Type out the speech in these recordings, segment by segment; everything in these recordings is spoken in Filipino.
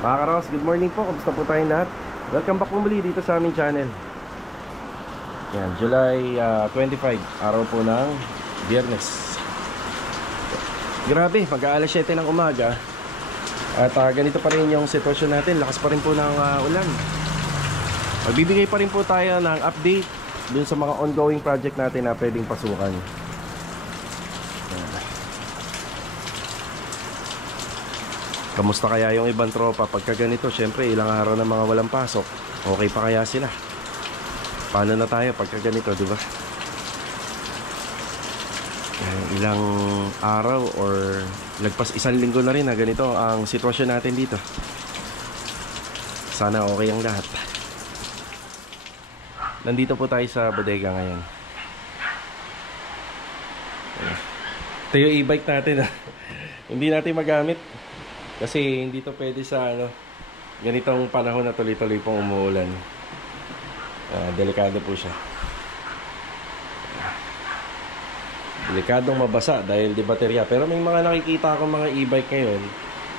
Mga karos, good morning po. Kamusta po tayong lahat? Welcome back po muli dito sa aming channel. Yan, July 25, araw po ng Biyernes. Grabe, mag-aalas 7 ng umaga. At ganito pa rin yung sitwasyon natin. Lakas pa rin po ng ulan. Magbibigay pa rin po tayo ng update dun sa mga ongoing project natin na pwedeng pasukan. Kamusta kaya yung ibang tropa pagka ganito? Syempre ilang araw na mga walang pasok. Okay pa kaya sila? Paano na tayo pagka ganito, di ba? Ilang araw or lagpas isang linggo na rin na ganito ang sitwasyon natin dito. Sana okay ang lahat. Nandito po tayo sa bodega ngayon. Ito yung e-bike natin. Hindi natin magamit kasi hindi to pwede sa ganitong panahon na tuloy-tuloy pong umuulan. Delikado po siya. Delikadong mabasa dahil di baterya. Pero may mga nakikita akong mga e-bike ngayon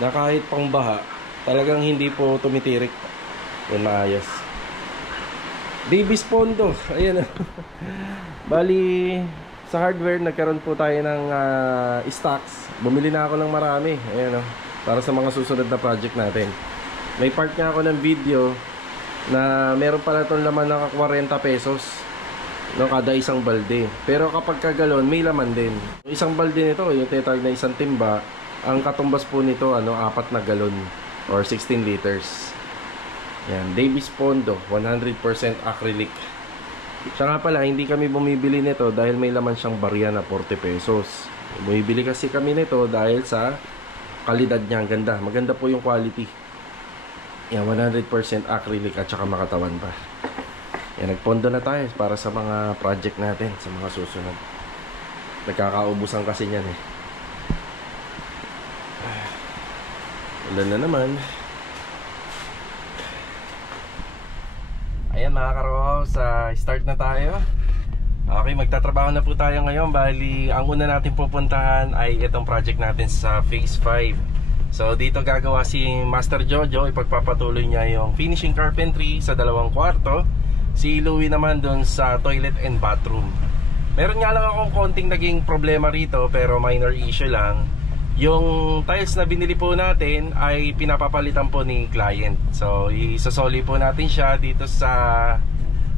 na kahit pang baha, talagang hindi po tumitirik. Yan, maayos. Davis Pondo. Ayan. Bali, sa hardware nagkaroon po tayo ng stocks. Bumili na ako ng marami. Ayan, para sa mga susunod na project natin. May part nga ako ng video na meron pala itong laman na 40 pesos kada isang balde. Pero kapag kagalon, may laman din. Isang balde nito, yung tetag na isang timba, ang katumbas po nito 4 na galon or 16 liters. Yan, Davis Pondo 100% acrylic. Siya nga pala, hindi kami bumibili nito dahil may laman siyang barya na 40 pesos. Bumibili kasi kami nito dahil sa kalidad niya. Ang ganda, maganda po yung quality. Yan, 100% acrylic at saka makatawan pa. Yan, nagpondo na tayo para sa mga project natin sa mga susunod. Nagkakaubusan kasi niyan Ulan na naman. Ayan mga karos, start na tayo. Okay, magtatrabaho na po tayo ngayon. Bali, ang una natin pupuntahan ay itong project natin sa Phase 5. So dito gagawa si Master Jojo. Ipagpapatuloy niya yung finishing carpentry sa 2 kwarto. Si Louie naman dun sa toilet and bathroom. Meron nga lang akong konting naging problema rito, pero minor issue lang. Yung tiles na binili po natin ay pinapapalitan po ni client. So isosoli po natin siya dito sa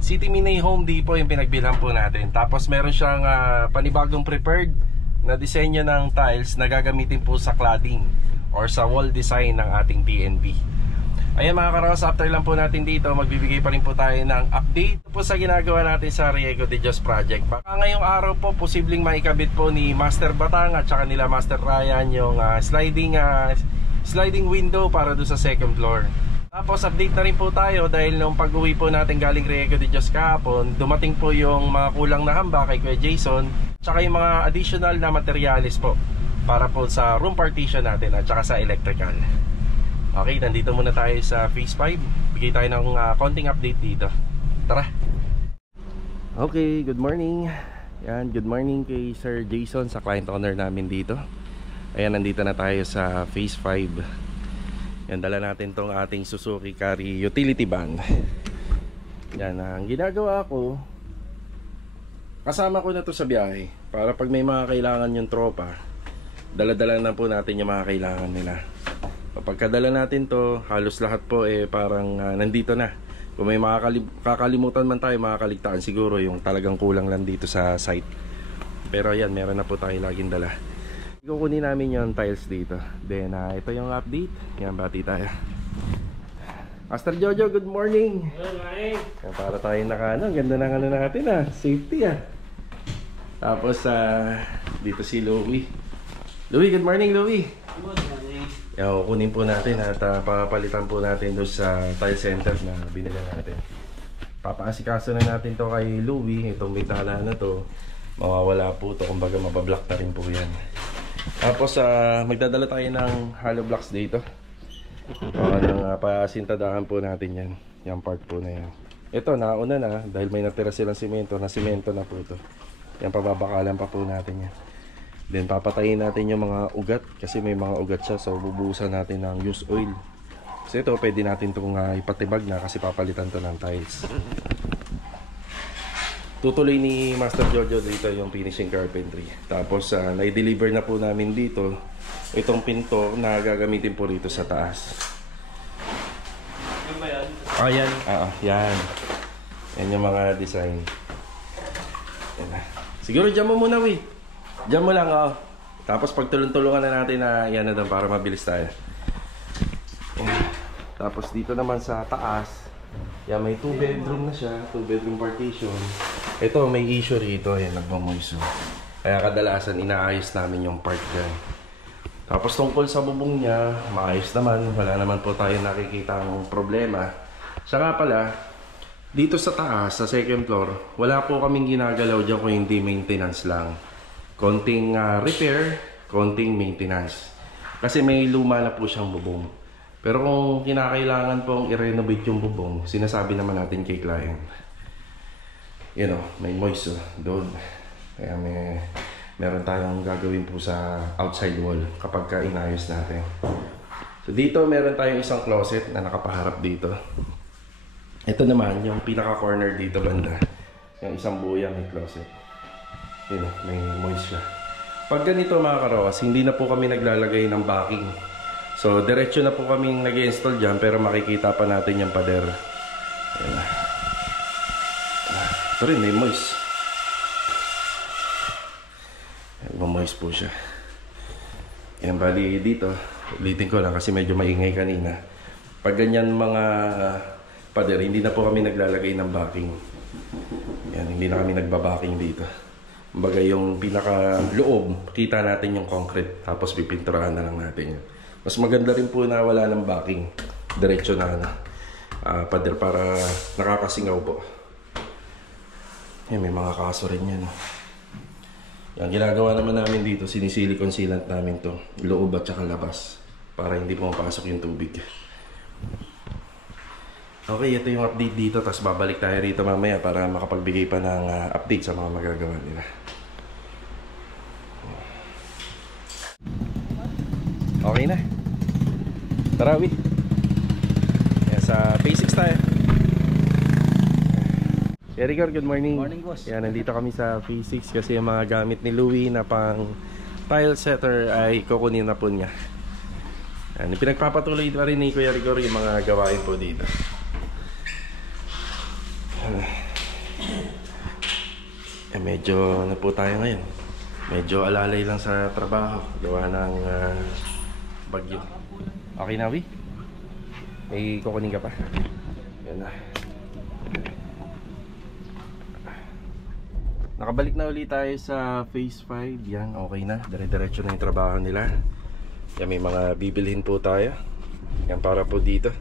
City Mini Home Depot, yung pinagbilhan po natin. Tapos meron siyang panibagong prepared na disenyo ng tiles na gagamitin po sa cladding or sa wall design ng ating TNB. Ayan mga karos, after lang po natin dito, magbibigay pa rin po tayo ng update po sa ginagawa natin sa Riego de Dios project. Baka ngayong araw po, posibleng maikabit po ni Master Batang at saka nila Master Ryan yung sliding window para doon sa second floor. Tapos update na rin po tayo dahil nung pag-uwi po natin galing Riego de Dios kahapon, dumating po yung mga kulang na hamba kay Kuya Jason, tsaka yung mga additional na materials po para po sa room partition natin at saka sa electrical. Okay, nandito muna tayo sa Phase 5. Bigay tayo ng konting update dito. Tara! Okay, good morning. Yan, good morning kay Sir Jason sa client owner namin dito. Ayan, nandito na tayo sa Phase 5. Yan, dala natin tong ating Suzuki Carry utility van. Yan, ang ginagawa ko, kasama ko na to sa biyahe para pag may mga kailangan yung tropa, dala-dala na po natin yung mga kailangan nila. Pagkadala natin to, halos lahat po parang nandito na. Kung may kakalimutan man tayo, makakaligtaan siguro yung talagang kulang lang dito sa site. Pero ayan, meron na po tayo laging dala. Kukunin namin yung tiles dito. Then ito yung update. Yan, bati tayo. Master Jojo, good morning. Good morning. Yan, para tayo ganda ng natin safety Tapos dito si Louie. Louie, good morning Louie. Good morning. Yan, kukunin po natin at papalitan po natin doon sa tile center na binili natin. Papaasikaso na natin to kay Louie. Itong bitala na to, mawawala po to, kumbaga mabablock na rin po yan. Tapos magdadala tayo ng hollow blocks dito. Pasintadahan po natin yan. Yung part po na yan. Ito, nauna na dahil may natira silang simento. Na simento na po ito. Yan, pababakalan pa po natin yan. Then papatayin natin yung mga ugat kasi may mga ugat siya. So bubuhusan natin ng used oil. Tapos ito, pwede natin itong ipatibag na kasi papalitan to ng tiles. Tutuloy ni Master Jojo dito yung finishing carpentry. Tapos na-deliver na po namin dito itong pinto na gagamitin po rito sa taas. Yan ba yan? Oh, yan. Yan. Yan yung mga design. Yan na. Siguro dyan mo muna, we. Dyan mo lang, oh. Tapos pagtulong-tulungan na natin na yan na doon para mabilis tayo. Yan. Tapos dito naman sa taas, yan, may 2 bedroom na siya. 2 bedroom partition. Ito, may issue rito. Yan, nagmamoiso. Kaya kadalasan inaayos namin yung part dyan. Tapos tungkol sa bubong niya, maayos naman. Wala naman po tayo nakikita ang problema. Siya nga pala, dito sa taas, sa second floor, wala po kaming ginagalaw dyan kung hindi maintenance lang. Konting repair, konting maintenance. Kasi may luma na po siyang bubong. Pero kung kinakailangan pong i-renovate yung bubong, sinasabi naman natin kay client. You know, may moist doon. Kaya meron tayong gagawin po sa outside wall kapag inayos natin. So dito meron tayong isang closet na nakapaharap dito. Ito naman yung pinaka corner dito banda. Yung isang buya may closet. Yun, may moist siya. Pag ganito mga karawas, hindi na po kami naglalagay ng backing. So diretso na po kaming nag-install dyan, pero makikita pa natin yung pader. Yan. Ito rin may moist. Moist po siya. Yan, bali dito, ulitin ko lang kasi medyo maingay kanina. Pag ganyan mga pader, hindi na po kami naglalagay ng backing. Yan, hindi na kami nagbabacking dito. Kumbaga yung pinaka loob, kita natin yung concrete, tapos pipinturahan na lang natin yun. Mas maganda rin po na wala ng backing. Diretso na pader para nakakasingaw po. Yan, may mga kaso rin yan. Yung ginagawa naman namin dito, sinisilicone sealant namin to, loob at saka labas, para hindi pumapasok yung tubig. Okay, ito yung update dito, tapos babalik tayo rito mamaya para makapagbigay pa ng update sa mga magagawa nila. Okay na. Tara, we. Sa Phase 6 tayo. Rigor, good morning. Morning, boss. Yan, nandito kami sa Phase 6 kasi yung mga gamit ni Louie na pang tile setter ay kukunin na po niya. Yan, pinagpapatuloy pa rin ni Kuya Rigor yung mga gawain po dito. Medyo na po tayo ngayon. Medyo alalay lang sa trabaho. Gawa ng bagyo. Okay na, we? May kukunin ka pa? Yan na. Nakabalik na ulit tayo sa Phase 5. Yan, okay na. Dire-diretso na yung trabaho nila. Yan, may mga bibilhin po tayo. Yan, para po dito.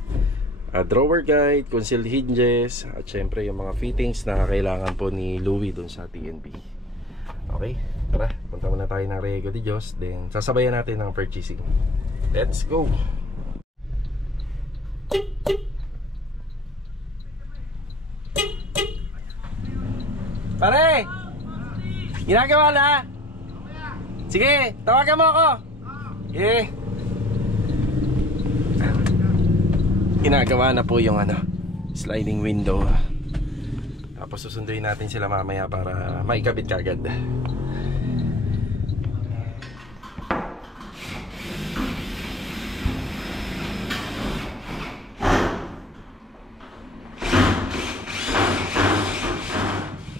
Drawer guide, concealed hinges, at syempre yung mga fittings na kailangan po ni Louie dun sa TNB. Okay, tara. Punta muna tayo ng Riego de Dios. Then, sasabayan natin ng purchasing. Let's go! Pare! Ginagawa na? Sige, tawagan mo ako. Ginagawa na po yung sliding window. Tapos susunduin natin sila mamaya para maikabit kagad.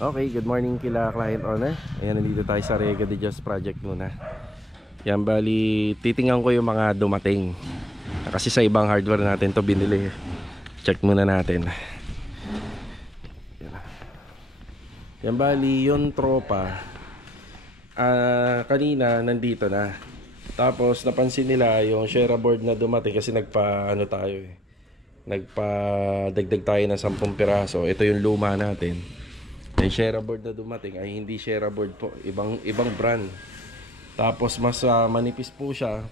Okay, good morning kila client owner. Ayan, nandito tayo sa Riego de Dios project muna. Yan, bali titingnan ko yung mga dumating. Kasi sa ibang hardware natin to binili. Check muna natin. Yan, bali yung tropa kanina nandito na. Tapos napansin nila yung Shera board na dumating kasi nagpa-dagdag tayo ng 10 piraso. Ito yung luma natin. Yung Shera board na dumating ay hindi Shera board po, ibang brand. Tapos mas manipis po siya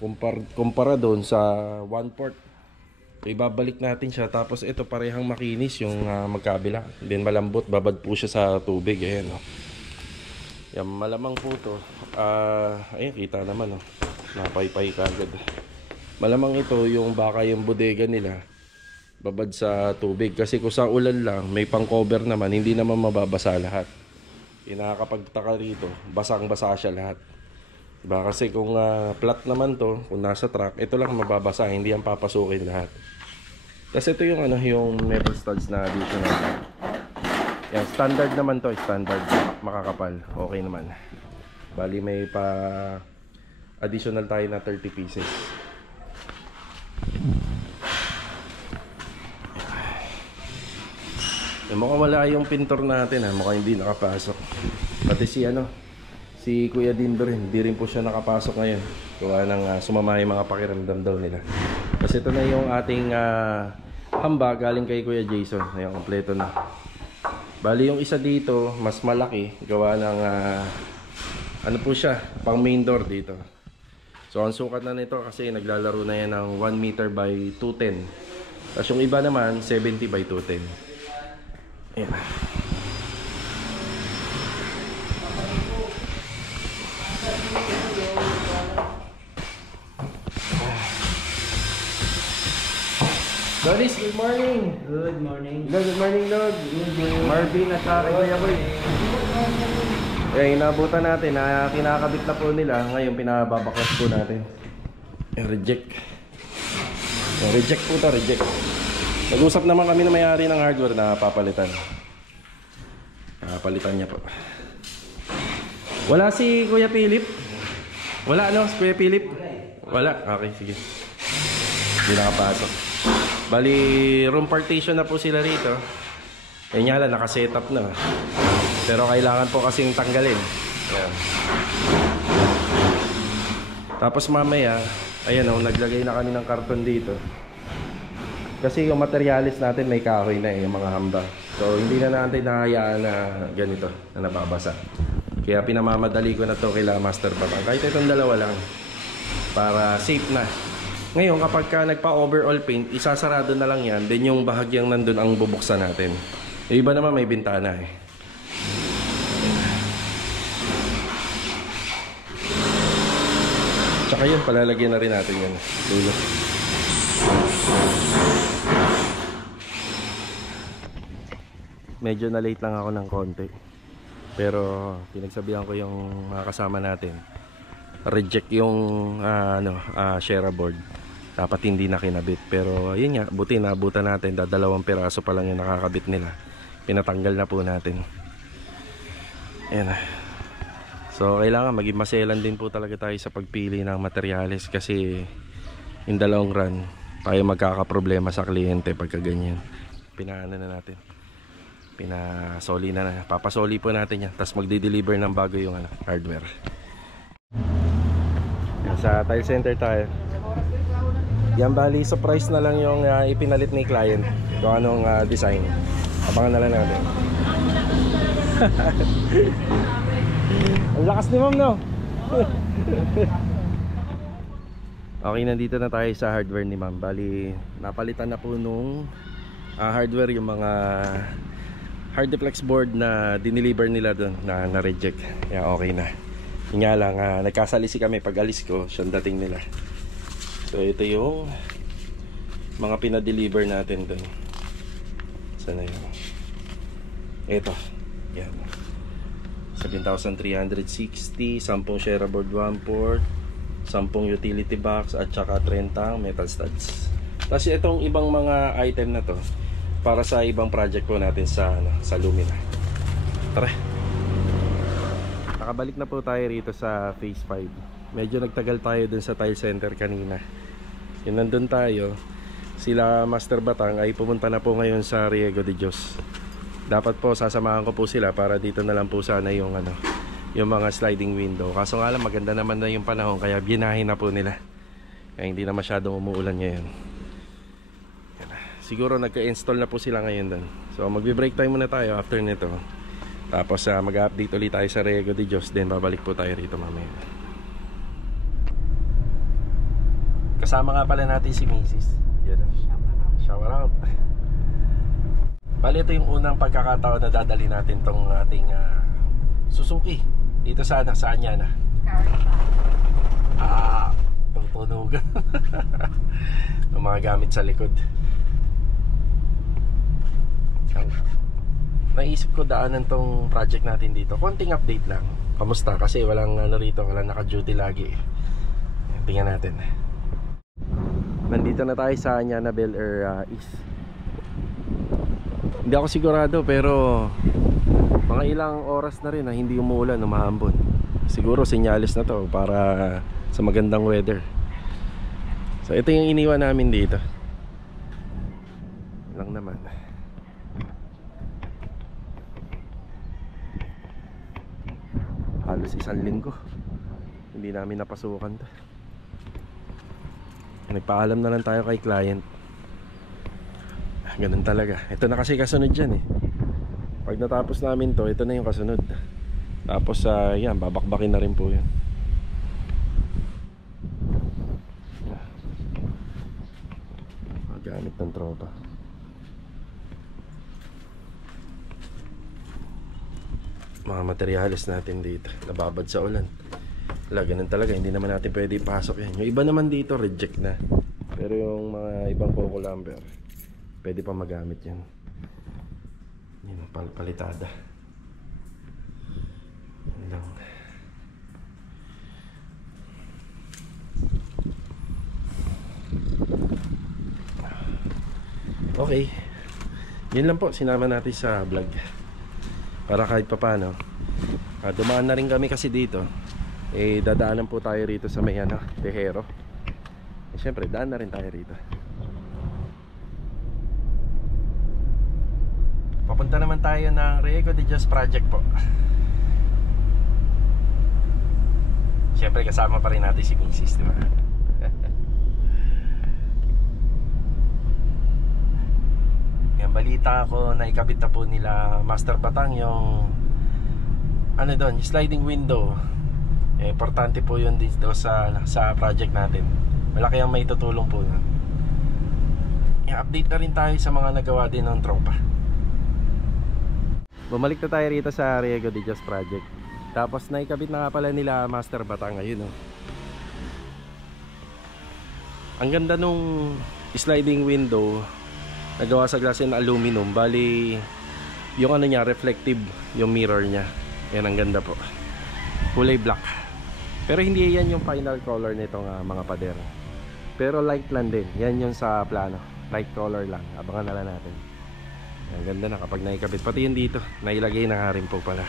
kumpara doon sa 1/4. So, ibabalik natin siya. Tapos ito parehang makinis yung magkabila. Then malambot, babad po siya sa tubig. Ayan, oh. Yan, malamang po to. Ayan, kita naman, oh. Napaypay kagad. Malamang ito yung baka yung bodega nila babad sa tubig. Kasi kung sa ulan lang, may pang cover naman, hindi naman mababasa lahat. Nakakapagtaka rito, basang-basa siya lahat. Diba? Kasi kung flat naman to, kung nasa truck, ito lang mababasa, hindi yan papasukin lahat. Kasi ito yung yung metal studs na dito na. Yan, standard naman to, standard, makakapal, okay naman. Bali may pa additional tayo na 30 pieces. Mukhang wala yung pintor natin, mukhang hindi nakapasok. Pati si Kuya Dindo rin, hindi rin po siya nakapasok ngayon. Gawa ng sumama yung mga pakiramdam daw nila. Kasi ito na yung ating hamba galing kay Kuya Jason. Ayan, kompleto na. Bali yung isa dito, mas malaki. Gawa ng po siya, pang main door dito. So ang sukat na nito kasi naglalaro na yan ng 1 meter by 210. Tapos yung iba naman 70 by 210. Ayan. Doris, good morning. Good morning. Good morning, Lord. Marvin at Kuya Boy. Inabutan natin na kinakabit na po nila. Ngayon pinababaklas po natin. Reject. Reject po ito, reject. Nag-usap naman kami na may-ari ng hardware na papalitan. Papalitan niya po. Wala si Kuya Philip? Wala si Kuya Philip? Wala? Okay, sige. Hindi nakapasok. Bali, room partition na po sila rito. Nga lang, nakasetup na. Pero kailangan po kasing tanggalin. Ayan. Tapos mamaya, ayan naglagay na kami ng karton dito. Kasi yung materialis natin may kahoy na yung mga hamba. So hindi na natin nahayaan na ganito, na nababasa. Kaya pinamamadali ko na to kila Master Batang. Kahit itong dalawa lang, para safe na. Ngayon kapag ka nagpa-overall paint, isasarado na lang yan. Then yung bahagyang nandun ang bubuksan natin. Yung iba naman may bintana eh. Tsaka yun, palalagyan na rin natin yun. Dulo. Medyo na late lang ako ng konti. Pero pinagsabihan ko yung mga kasama natin. Reject yung Shera board. Dapat hindi na kinabit. Pero yun nga, buti naabutan natin. 2 piraso pa lang yung nakakabit nila. Pinatanggal na po natin. Ayan. So kailangan maging maselan din po talaga tayo sa pagpili ng materyales. Kasi in the long run tayo magkakaproblema sa kliyente pagka ganyan. Pinaano na natin, pinasoli na, papasoli po natin yan. Tapos magde-deliver ng bago yung hardware. Sa tile center tayo. Yan, bali surprise na lang yung ipinalit ni client kung anong design. Abangan na lang natin. Ang lakas ni ma'am, no? Okay, nandito na tayo sa hardware ni ma'am. Bali, napalitan na po nung hardware yung mga hard deflex board na dineliver nila doon na na-reject. Kaya okay na. Yung nga lang, nagkasalisi kami pag alis ko, siyang dating nila. So ito yung mga pinadeliver natin doon. Sana yun? Ito. Yan. 7,360, 10 Shera board 1 port, 10 utility box at saka 30 metal studs. Tapos itong ibang mga item na to para sa ibang project po natin sa Lumina. Tara. Nakabalik na po tayo rito sa phase 5. Medyo nagtagal tayo dun sa tile center kanina. Yung nandun tayo, sila Master Batang ay pumunta na po ngayon sa Riego de Dios. Dapat po sasamahan ko po sila para dito na lang po sana yung yung mga sliding window. Kaso nga lang maganda naman na yung panahon kaya binahin na po nila. Kaya hindi na masyadong umuulan ngayon. Siguro nagka-install na po sila ngayon doon. So magbe-break time muna tayo after nito. Tapos mag-update ulit tayo sa Riego de Dios. Then babalik po tayo rito mamaya. Kasama nga pala natin si Mrs. Yan. Shower out. Bali ito yung unang pagkakataon na dadali natin tong ating Suzuki dito sa saan yan nasusunugan. Yung mga gamit sa likod. Naisip ko daanan tong project natin dito. Konting update lang. Kamusta? Kasi walang ano rito, walang naka-duty lagi. Tingnan natin. Nandito na tayo sa Anyana Bel Air East. Hindi ako sigurado pero mga ilang oras na rin na hindi umuulan, umahambon. Siguro senyales na to para sa magandang weather. So ito yung iniwan namin dito. Lang naman. Halos 1 linggo hindi namin napasukan to. Nagpaalam na lang tayo kay client. Ganun talaga. Ito na kasi kasunod dyan eh. Pag natapos namin to, ito na yung kasunod. Tapos yan, babakbakin na rin po yan. Gamit ng tropa. Mga materyales natin dito nababad sa ulan. Wala, ganun talaga, hindi naman natin pwede ipasok yan. Yung iba naman dito reject na, pero yung mga ibang coco lumber pwede pa magamit yan. Yan, palitada. Yan lang. Okay, yun lang po, sinama natin sa vlog para kahit papano dumaan na rin kami kasi dito. Dadaanan po tayo rito sa may Tejero. Siyempre daan na rin tayo rito. Papunta naman tayo ng Riego de Dios project po. Siyempre kasama pa rin natin si Mrs., diba? Yan, balita ko na ikabit na po nila Master Batang yung ano doon, sliding window. Importante po yun dito sa project natin. Malaki ang may tutulong po yun. I-update na rin tayo sa mga nagawa din ng tropa. Bumalik na tayo rito sa Riego de Dios project. Tapos naikabit na nga pala nila Master Batang. Ayun oh. Ang ganda nung sliding window, nagawa sa glass and aluminum. Bali yung ano niya, reflective yung mirror niya. Yan, ang ganda po. Kulay black. Pero hindi yan yung final color nitong mga pader. Pero light lang din. Yan yung sa plano. Light color lang. Abangan na lang natin. Ang ganda na kapag naikabit. Pati yun dito, nailagay na nga rin po pala.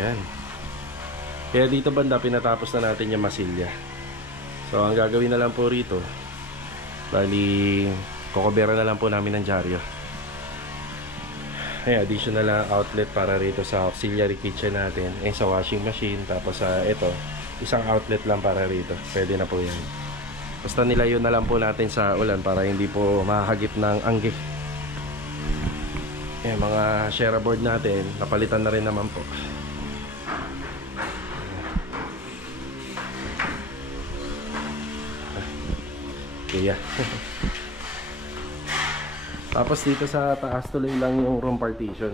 Yan. Kaya dito banda, pinatapos na natin yung masilya. So ang gagawin na lang po rito, bali kokobera na lang po namin ng dyaryo. Additional na outlet para rito sa auxiliary kitchen natin, sa washing machine. Tapos ito, isang outlet lang para rito. Pwede na po yan. Basta nilayo na lang po natin sa ulan para hindi po mahagip ng angge. Mga share board natin, napalitan na rin naman po. Yeah. Tapos dito sa taas tuloy lang yung room partition.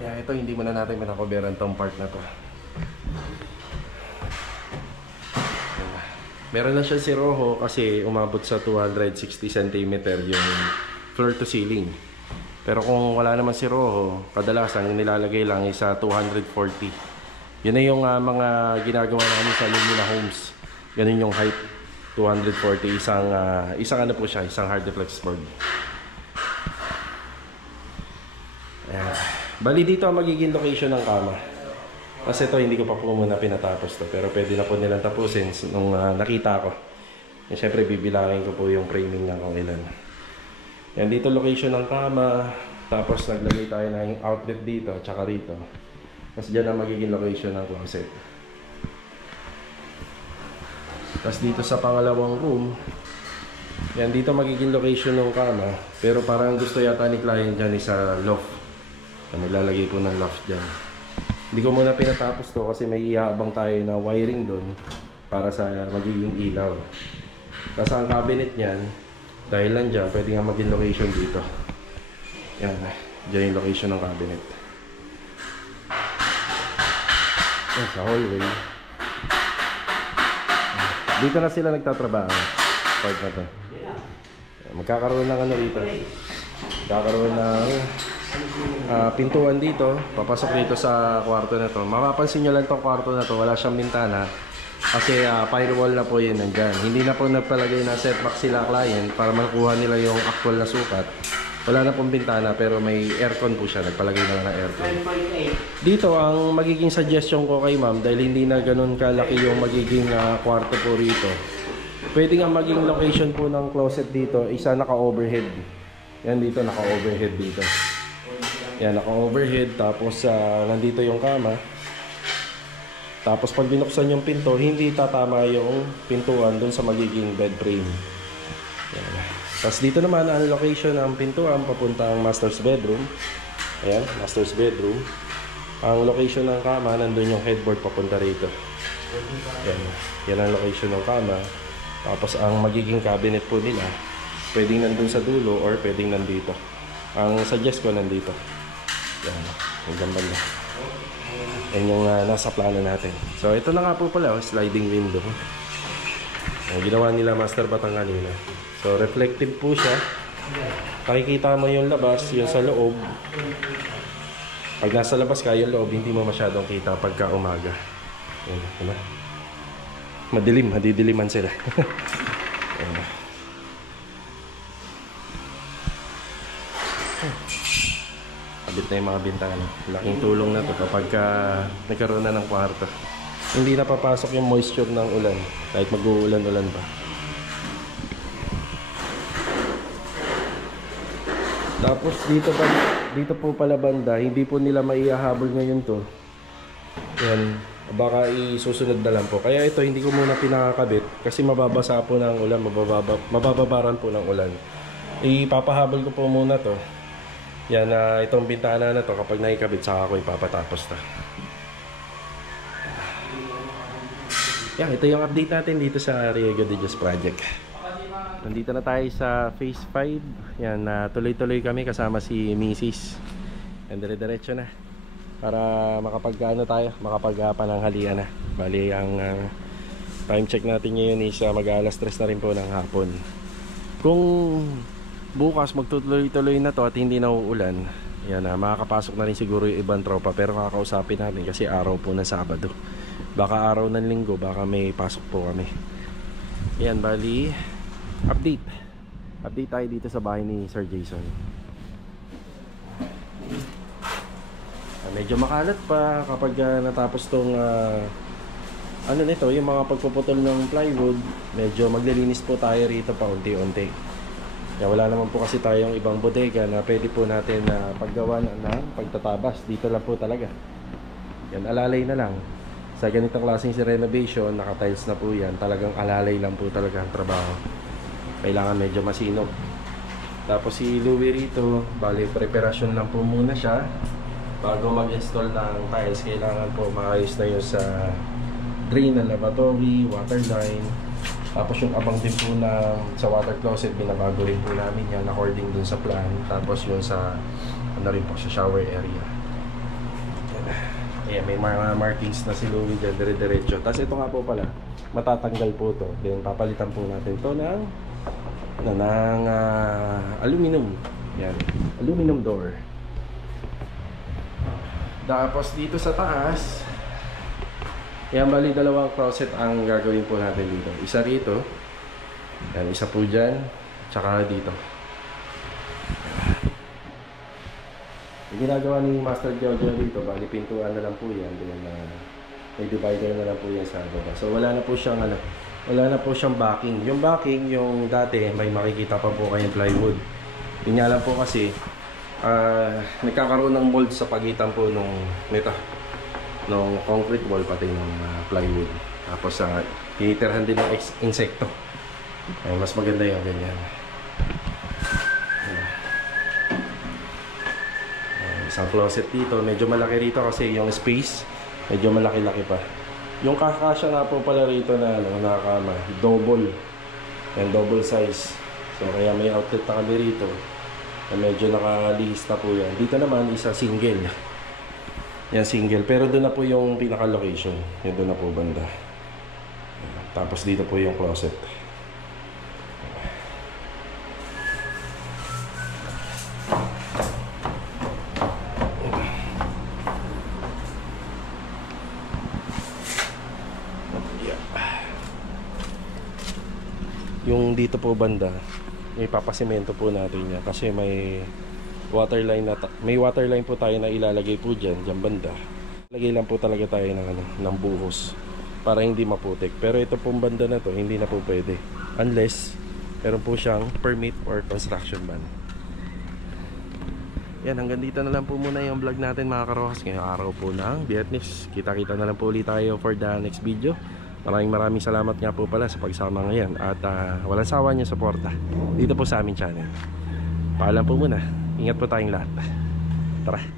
Kaya ito hindi muna natin manakoberan tong part na to. Meron na siya si Rojo kasi umabot sa 260 cm yung floor to ceiling. Pero kung wala naman si Rojo, kadalasan nilalagay lang isa 240. Yun na yung mga ginagawa namin sa Lumina Homes. Ganun yung height, 240. Isang ano po siya, isang hard deflex board. Bali dito ang magiging location ng kama. Kasi ito hindi ko pa po muna pinatapos to, pero pwede na po nilang tapusin nung nakita ko. Siyempre bibilangin ko po yung framing niya kung ilan. Yan, dito location ng kama. Tapos naglagay tayo ng outlet dito tsaka rito. Tapos dyan ang magiging location ng closet. Tapos dito sa pangalawang room, yan, dito magiging location ng kama. Pero parang gusto yata ni client dyan sa loft. Nilalagay ko ng loft dyan. Hindi ko muna pinatapos to kasi may ihabang tayo na wiring doon para sa magiging ilaw. Tapos ang cabinet niyan, dahil lang dyan, pwede nga maging location dito. Yan, dyan yung location ng cabinet. Yan, sa hallway. Dito na sila nagtatrabaho. Part na to. Magkakaroon ng ano rito. Magkakaroon ng pintuan dito. Papasok dito sa kwarto na to. Mapapansin nyo lang tong kwarto na to. Wala siyang bintana. Kasi firewall na po yun nandyan. Hindi na po nagpalagay na setback sila client para makuha nila yung actual na sukat. Wala na pong bintana pero may aircon po siya. Nagpalagay na ng aircon. Dito ang magiging suggestion ko kay ma'am, dahil hindi na ganun kalaki yung magiging kwarto po rito. Pwede nga maging location po ng closet dito, isa naka-overhead. Yan dito, naka-overhead dito. Yan, naka-overhead. Tapos nandito yung kama. Tapos pag binuksan yung pinto, hindi tatama yung pintuan dun sa magiging bed frame. Yan. Tapos dito naman ang location ng pintuan papuntang master's bedroom. Ayan, master's bedroom. Ang location ng kama, nandun yung headboard papunta rito. Yan, yan ang location ng kama. Tapos ang magiging cabinet po nila, pwedeng nandun sa dulo or pwedeng nandito. Ang suggest ko nandito. Yan, hanggang banda. Yan yung nasa plano natin. So ito na nga po pala, sliding window. Ang ginawa nila Master Batang kanina. So reflective po siya. Nakikita mo yung labas, yung sa loob. Pag nasa labas ka, yung loob, hindi mo masyadong kita pagka umaga. Yan, diba? Madilim, madidiliman sila. Kabit na yung mga bintana. Laking tulong na to kapag nagkaroon na ng kwarto. Hindi na papasok yung moisture ng ulan kahit mag-uulan-ulan pa. Tapos dito po pala banda, hindi po nila maihahabol ngayon to. Yan, baka isusunod na lang po. Kaya ito hindi ko muna pinakakabit kasi mababasa po ng ulan, mabababaran po ng ulan. Ipapahabol ko po muna to. Yan, itong bintana na to kapag naikabit saka ako ipapatapos na. Yan, ito yung update natin dito sa Riego de Dios project. Nandito na tayo sa phase 5. Yan, tuloy-tuloy kami kasama si Mrs. Yan, dire-diretso na para makapag-ano tayo, makapag-pananghalian na. Bali, ang time check natin ngayon is mag-alas 3 na rin po ng hapon. Kung bukas magtutuloy-tuloy na to at hindi na uulan, yan, makakapasok na rin siguro yung ibang tropa, pero kakausapin natin kasi araw po ng Sabado. Baka araw ng Linggo, baka may pasok po kami. Yan, bali update tayo dito sa bahay ni Sir Jason. Medyo makalat pa kapag natapos tong ano nito, yung mga pagpuputol ng plywood. Medyo maglilinis po tayo rito pa unti-unti. Wala naman po kasi tayong ibang bodega na pwede po natin paggawa ng pagtatabas. Dito lang po talaga. Yan, alalay na lang. Sa ganitong klaseng renovation, naka-tiles na po yan. Talagang alalay lang po talaga ang trabaho. Kailangan medyo masinop. Tapos si Louie rito, bali preparasyon lang po muna siya. Bago mag-install ng tiles, kailangan po maayos na yun sa drain ng lavatory, water line. Tapos yung abang din po sa water closet, binabago rin po namin yan according dun sa plan. Tapos yun sa ano rin po, sa shower area. Ayan, may mga markings na si Louie dyan, dire-diretso. Tapos ito nga po pala, matatanggal po to. Then papalitan po natin to ng aluminum. Yan, aluminum door. Tapos dito sa taas, yan, bali dalawang closet ang gagawin po natin dito. Isa rito, yan, isa po dyan, tsaka dito. Yung ginagawa ni Master Jojo dito, bali pintuan na lang po yan. Then, may divider na lang po yan sa baba. So wala na po siyang wala na po siyang backing. Yung backing, yung dati may makikita pa po kayong plywood. Yun nga lang po kasi nagkakaroon ng mold sa pagitan po nung concrete wall pati ng plywood. Tapos tinitirhan din ng insekto. Ay, mas maganda yung ganyan. Isang closet dito, medyo malaki rito kasi yung space medyo malaki-laki pa. Yung kakasya nga po pala rito na nakakama, double. Yan, double size. So kaya may outlet na kami rito. Medyo nakalista po yan. Dito naman isa single. Yan, single. Pero doon na po yung pinaka-location. Yan, doon na po banda. Tapos dito po yung closet. Yung dito po banda, may papasemento po natin yan kasi may waterline po tayo na ilalagay po diyan banda. Lagay lang po talaga tayo ng buhos para hindi maputik. Pero ito pong banda na to, hindi na po pwede unless meron po siyang permit or construction ban. Yan, hanggang dito na lang po muna yung vlog natin mga karokas ngayong araw po ng Biyernes. Kita-kita na lang po ulit tayo for the next video. Maraming salamat nga po pala sa pagsama ngayon at walang sawa niyo suporta dito po sa aming channel. Paalam po muna. Ingat po tayong lahat. Tara.